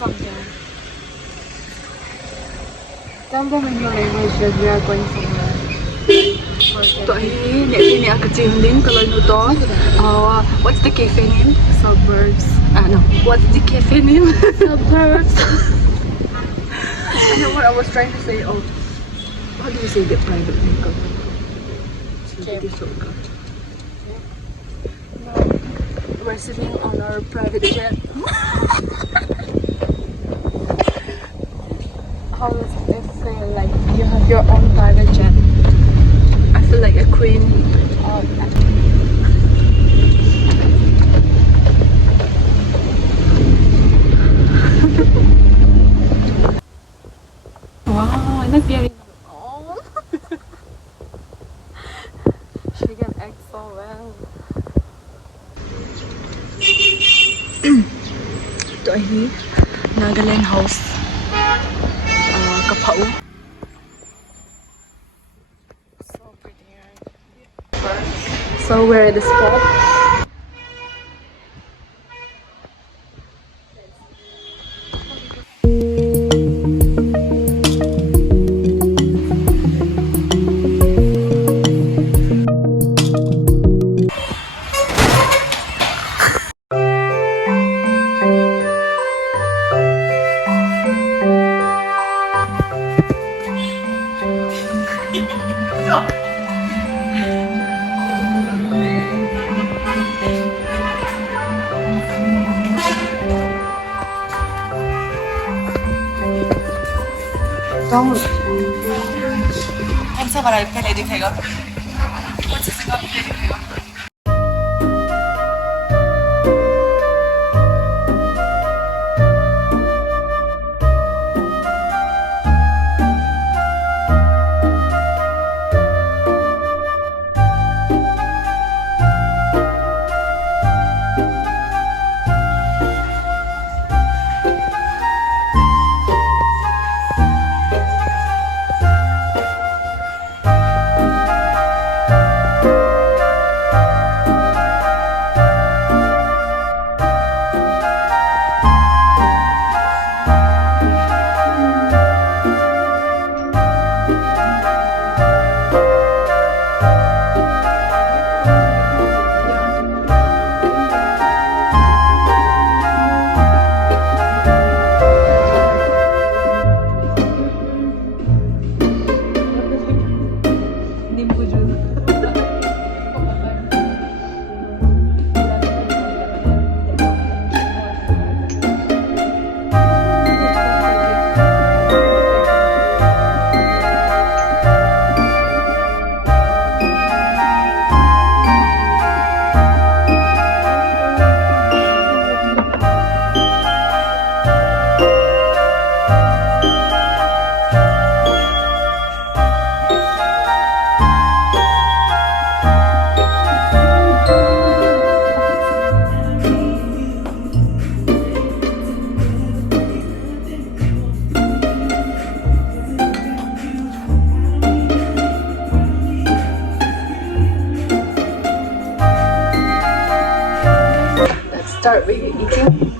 something. Tell them in your language that we are going somewhere. To ini ang kecil din kalau Dotor. What's the cafe name? Suburbs. No. What's the cafe name? Suburbs. I know what I was trying to say. Oh, how do you say that private vehicle? We're sitting on our private jet. How does it feel like you have your own private jet? I feel like a queen. Wow, nagbiyahe. Oh. She can act so well. Ito ay Nagaland House. Kapao. So pretty, right? So we're at the spot. Don't. Em sao vào đây cái này đi thấy không? What's this about đi thấy không? Start with eating.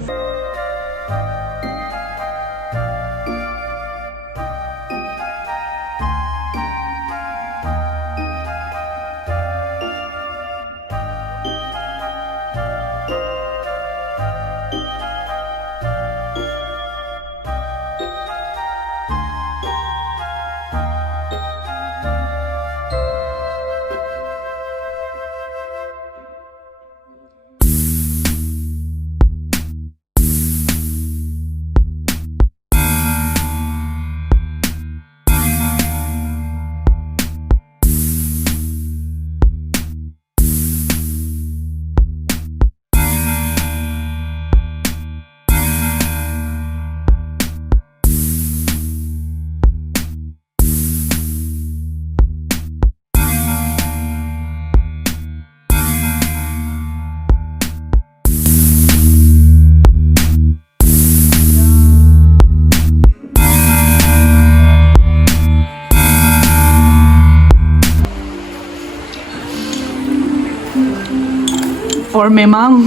Or memang.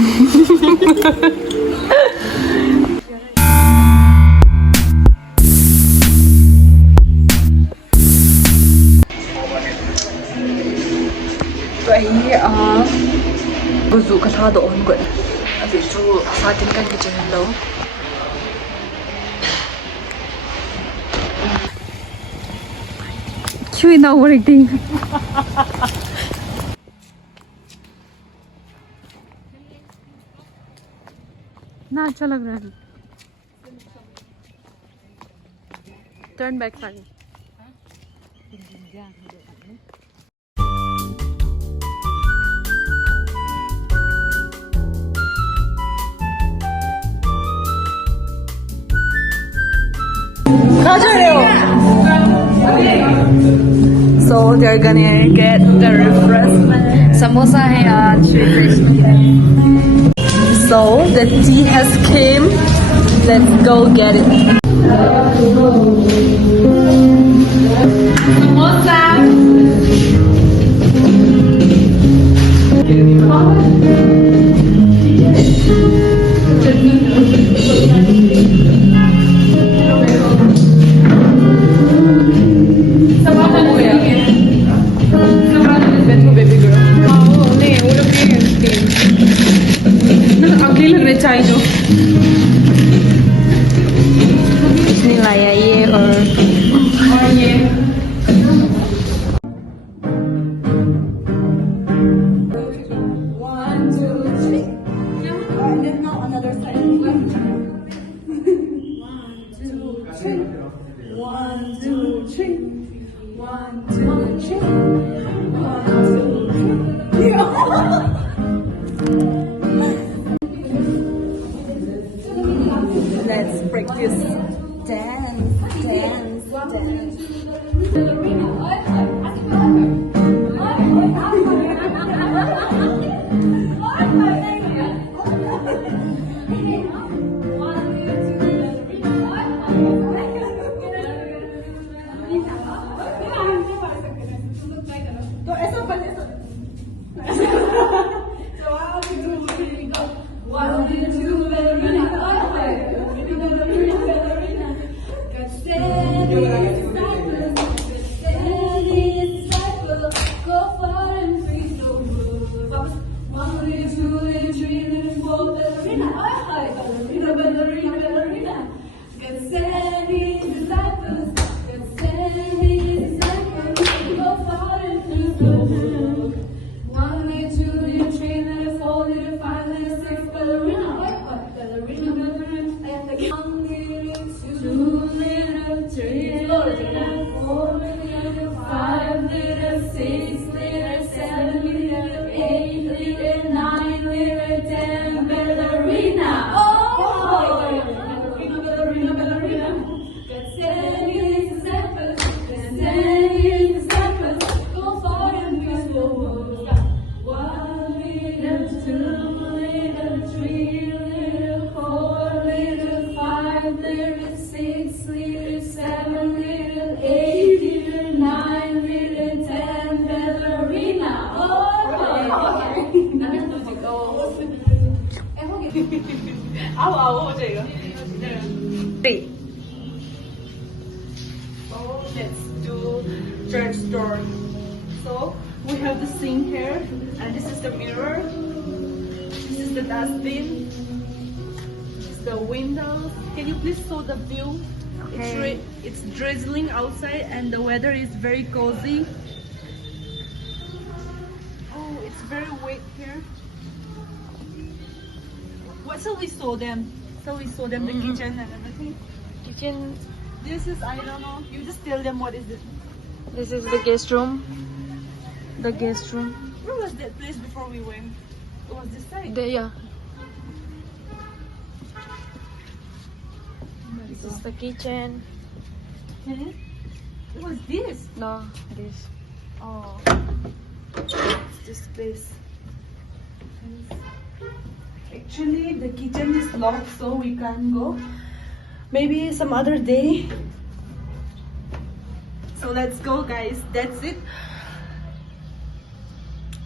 Tôi có dụ cái thao độ hơn quậy. Vì chú pha trên canh cái chân đấu. Chui nào vậy đi. ना अच्छा लग रहा है. Turn back sorry. So they're gonna get the refreshment. Samosa and so the tea has came. Let's go get it. Let's practice dance. Let's do church door. So we have the sink here, and this is the mirror. This is the dustbin. This is the window. Can you please show the view? Okay. It's drizzling outside, and the weather is very cozy. Oh, it's very wet here. What shall we show them? So we show them the kitchen and everything. Kitchen. This is, I don't know. You just tell them what is it. This is the guest room. The guest room. Where was that place before we went? It was this side. Yeah. This is the kitchen. It was this. No, this. Oh. It's this place. Actually, the kitchen is locked, so we can't go. Maybe some other day. So let's go, guys. That's it.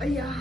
Oh, yeah.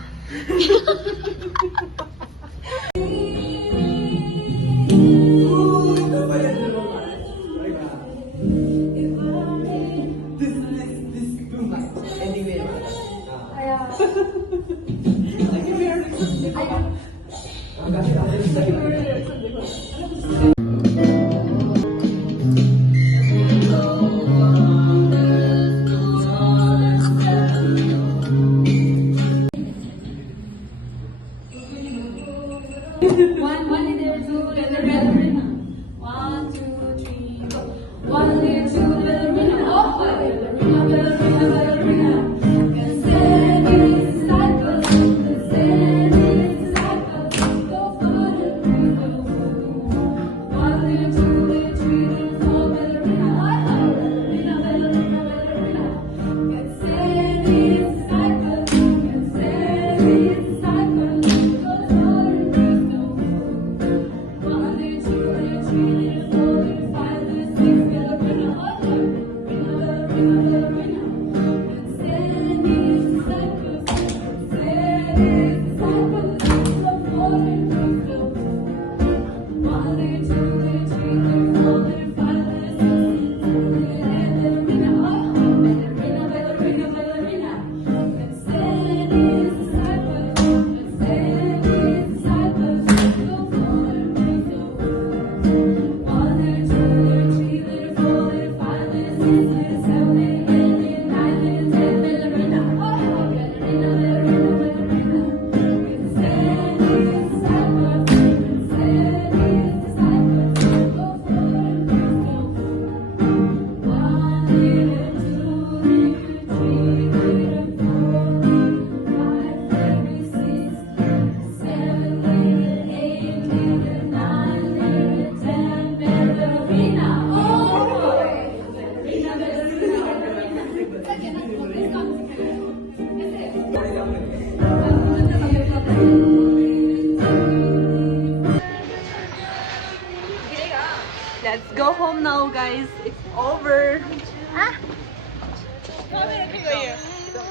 Let's go home now, guys. It's over.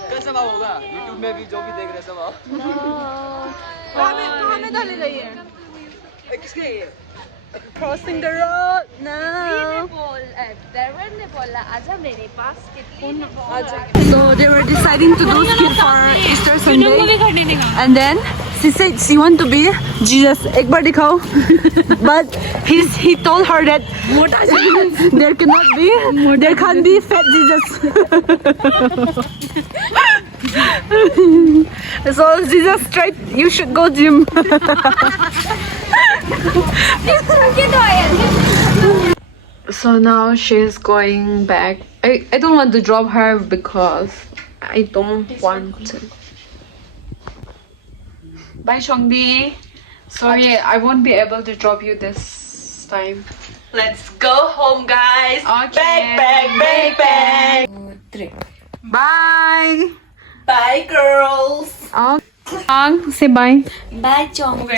कैसा होगा YouTube में भी जो भी देख रहे सब कहाँ में डालेगा ये? किसके ये Crossing the road now. So they were deciding to do skit for Easter Sunday, and then she said she want to be Jesus. एक बार दिखाओ. But he told her that there cannot be, there can't be fat Jesus. So Jesus tried, you should go gym. So now she's going back. I don't want to drop her because I don't want to. Bye, Shongbi. Sorry, I won't be able to drop you this time. Let's go home, guys. Okay. Bag. 2, 3. Bye. Bye, girls. Say bye. Bye, Chong.